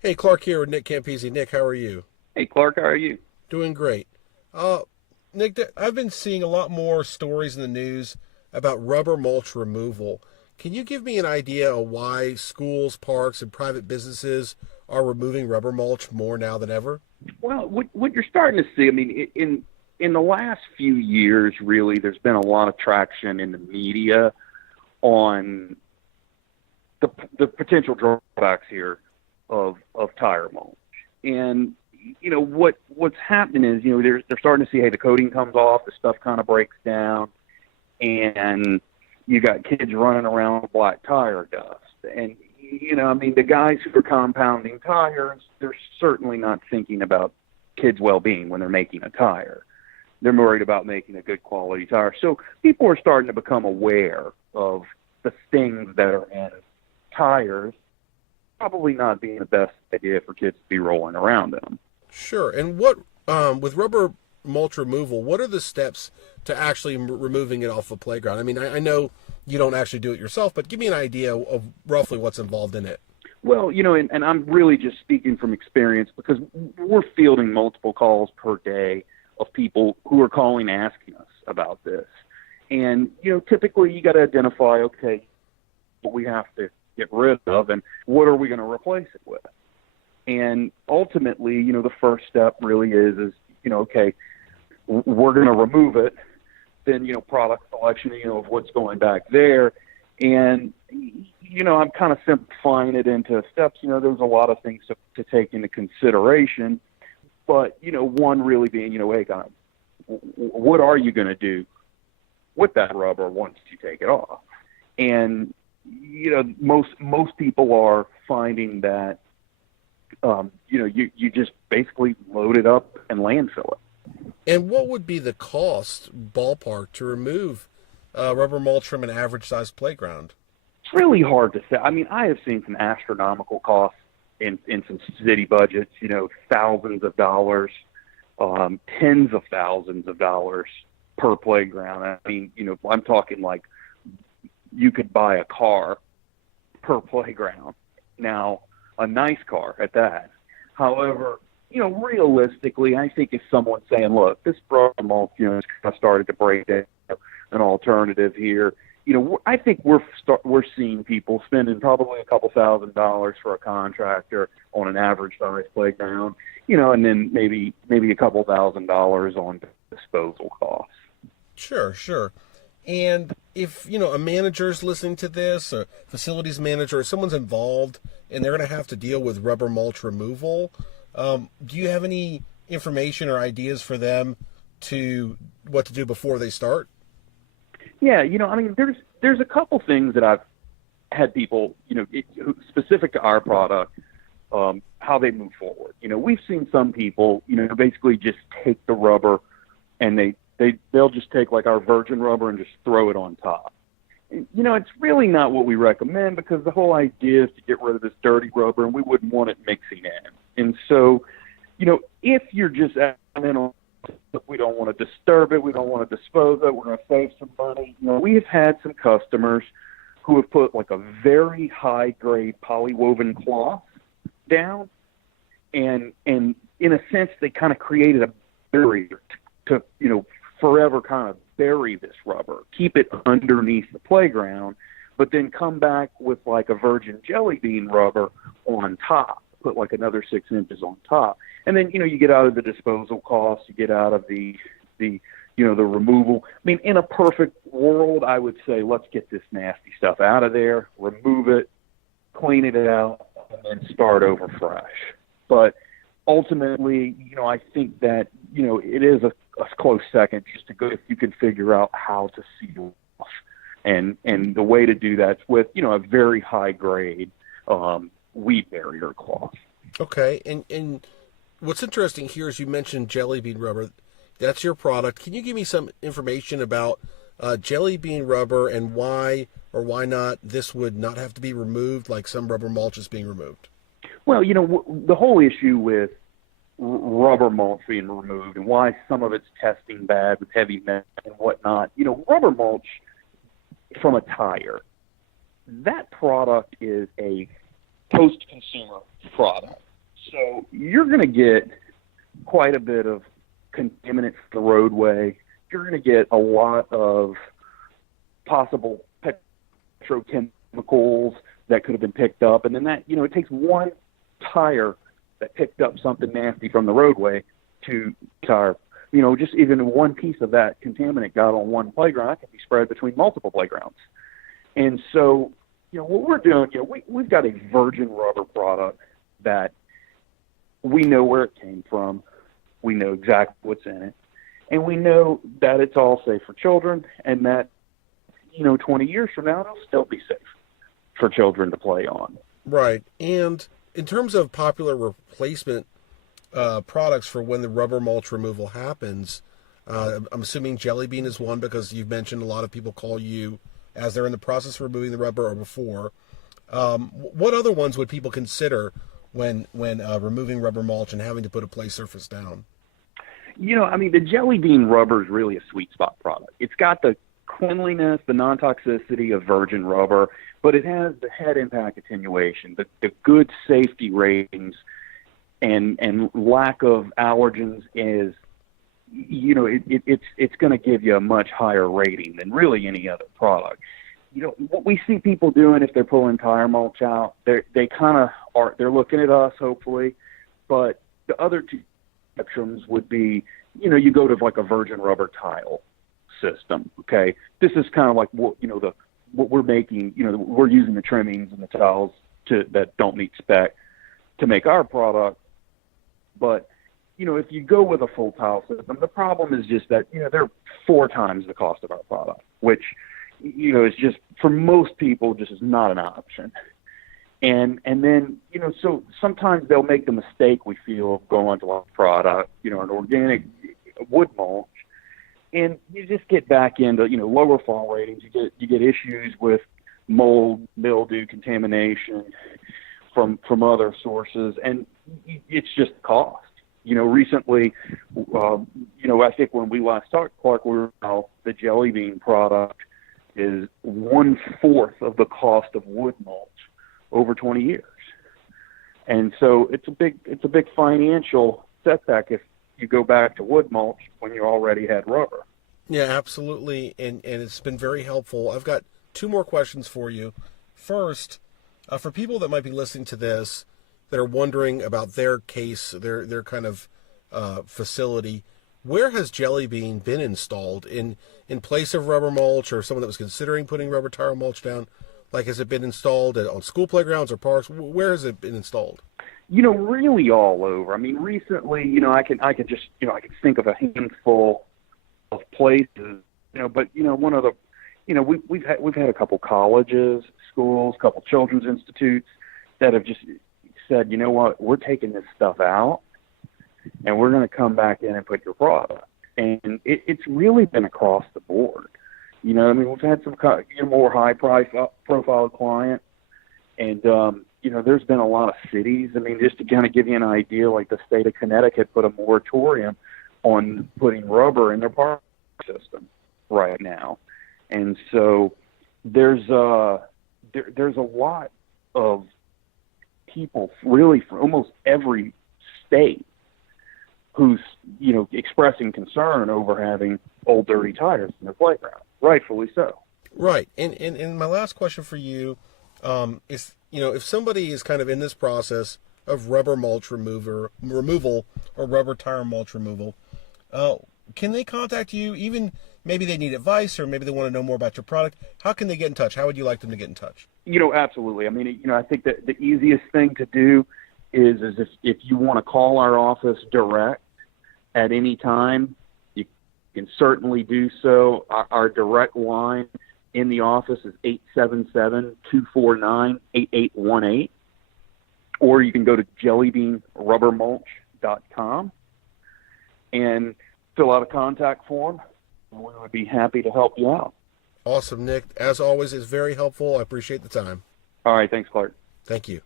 Hey, Clark here with Nick Campese. Nick, how are you? Hey Clark, how are you? Doing great. Uh, Nick, I've been seeing a lot more stories in the news about rubber mulch removal. Can you give me an idea of why schools, parks, and private businesses are removing rubber mulch more now than ever? Well, what you're starting to see, I mean, in the last few years, really, there's been a lot of traction in the media on the potential drawbacks here of tire mulch. And what's happening is they're starting to see, hey, the coating comes off, the stuff kind of breaks down, and you got kids running around with black tire dust. And I mean, the guys who are compounding tires, they're certainly not thinking about kids' well-being when they're making a tire. They're worried about making a good quality tire. So people are starting to become aware of the things that are in tires, probably not being the best idea for kids to be rolling around in them. Sure. And what, with rubber mulch removal, what are the steps to actually removing it off the playground? I mean, I know you don't actually do it yourself, but give me an idea of roughly what's involved in it. Well, and I'm really just speaking from experience because we're fielding multiple calls per day of people who are calling asking us about this. And, typically you got to identify, okay, what we have to get rid of and what are we going to replace it with? And ultimately, the first step really is okay, we're going to remove it. Then, product selection, of what's going back there. And, I'm kind of simplifying it into steps. There's a lot of things to take into consideration. But, one really being, hey, God, what are you going to do with that rubber once you take it off? And, most people are finding that, you just basically load it up and landfill it. And what would be the cost, ballpark, to remove rubber mulch from an average sized playground? It's really hard to say. I mean, I have seen some astronomical costs in some city budgets, thousands of dollars, tens of thousands of dollars per playground. I mean, I'm talking like you could buy a car per playground. Now, a nice car at that. However, realistically, I think if someone's saying, look, this rubber mulch, has kind of started to break down an alternative here, I think we're seeing people spending probably a couple $1,000s for a contractor on an average size playground, and then maybe a couple $1,000s on disposal costs. Sure, sure. And if, a manager's listening to this, a facilities manager, or someone's involved and they're going to have to deal with rubber mulch removal, do you have any information or ideas for them to what to do before they start? Yeah, I mean, there's a couple things that I've had people, specific to our product, how they move forward. We've seen some people, basically just take the rubber and they'll just take like our virgin rubber and just throw it on top. And, it's really not what we recommend because the whole idea is to get rid of this dirty rubber and we wouldn't want it mixing in. And so, if you're just on, we don't want to disturb it, we don't want to dispose of it, we're going to save some money. We have had some customers who have put like a very high grade polywoven cloth down, and in a sense they kind of created a barrier to forever kind of bury this rubber, keep it underneath the playground, but then come back with like a virgin jelly bean rubber on top, put like another 6 inches on top. And then, you get out of the disposal costs, you get out of the removal. I mean, in a perfect world, I would say, let's get this nasty stuff out of there, remove it, clean it out, and then start over fresh. But ultimately, I think that, it is a close second just to go if you can figure out how to seal off. And the way to do that's with, a very high grade weed barrier cloth. Okay, and what's interesting here is you mentioned jelly bean rubber. That's your product. Can you give me some information about jelly bean rubber and why or why not this would not have to be removed like some rubber mulch is being removed? Well, the whole issue with rubber mulch being removed and why some of it's testing bad with heavy metals and whatnot, rubber mulch from a tire, that product is a post-consumer product. you're going to get quite a bit of contaminants to the roadway. You're going to get a lot of possible petrochemicals that could have been picked up. And then that, it takes one tire that picked up something nasty from the roadway to tire. Just even one piece of that contaminant got on one playground, that can be spread between multiple playgrounds. And so, what we're doing, we've got a virgin rubber product that we know where it came from. We know exactly what's in it. And we know that it's all safe for children, and that, 20 years from now, it'll still be safe for children to play on. Right. And in terms of popular replacement products for when the rubber mulch removal happens, I'm assuming Jelly Bean is one, because you've mentioned a lot of people call you as they're in the process of removing the rubber or before. What other ones would people consider when removing rubber mulch and having to put a play surface down? The Jelly Bean rubber is really a sweet spot product. It's got the cleanliness, the non-toxicity of virgin rubber, but it has the head impact attenuation, the good safety ratings, and lack of allergens is, it's going to give you a much higher rating than really any other product. What we see people doing if they're pulling tire mulch out, they kind of are, they're looking at us, hopefully, but the other two spectrums would be, you go to like a virgin rubber tile system. Okay. This is kind of like what we're making, we're using the trimmings and the tiles that don't meet spec to make our product. But, if you go with a full tile system, the problem is just that, they're 4 times the cost of our product, which, is just, for most people, just is not an option. And then, so sometimes they'll make the mistake, we feel, of going to a product, an organic wood mulch, and you just get back into, lower fall ratings. You get issues with mold, mildew, contamination from other sources, and it's just cost. Recently, I think when we last talked, Clark, the Jelly Bean product is 1/4 of the cost of wood mulch over 20 years. And so it's a big financial setback if you go back to wood mulch when you already had rubber. Yeah, absolutely. And it's been very helpful. I've got 2 more questions for you. First, for people that might be listening to this that are wondering about their case, their kind of facility, where has Jelly Bean been installed in place of rubber mulch, or someone that was considering putting rubber tire mulch down? Like, has it been installed on school playgrounds or parks? Where has it been installed? Really all over. Recently, I can just, I can think of a handful of places, but, one of the, we've had a couple colleges, schools, a couple children's institutes that have just said, what, we're taking this stuff out and we're going to come back in and put your product. And it's really been across the board. We've had some more high profile clients, and there's been a lot of cities. Just to kind of give you an idea, like the state of Connecticut put a moratorium on putting rubber in their park system right now, and so there's a lot of people really from almost every state who's expressing concern over having old dirty tires in their playground. Rightfully so. Right. And my last question for you is, if somebody is kind of in this process of rubber mulch removal or rubber tire mulch removal, can they contact you? Even maybe they need advice, or maybe they want to know more about your product. How can they get in touch? How would you like them to get in touch? Absolutely. I think that the easiest thing to do is if you want to call our office direct at any time, you can certainly do so. Our direct line in the office is 877-249-8818, or you can go to jellybeanrubbermulch.com and fill out a contact form, and we would be happy to help you out. Awesome, Nick. As always, it's very helpful. I appreciate the time. All right. Thanks, Clark. Thank you.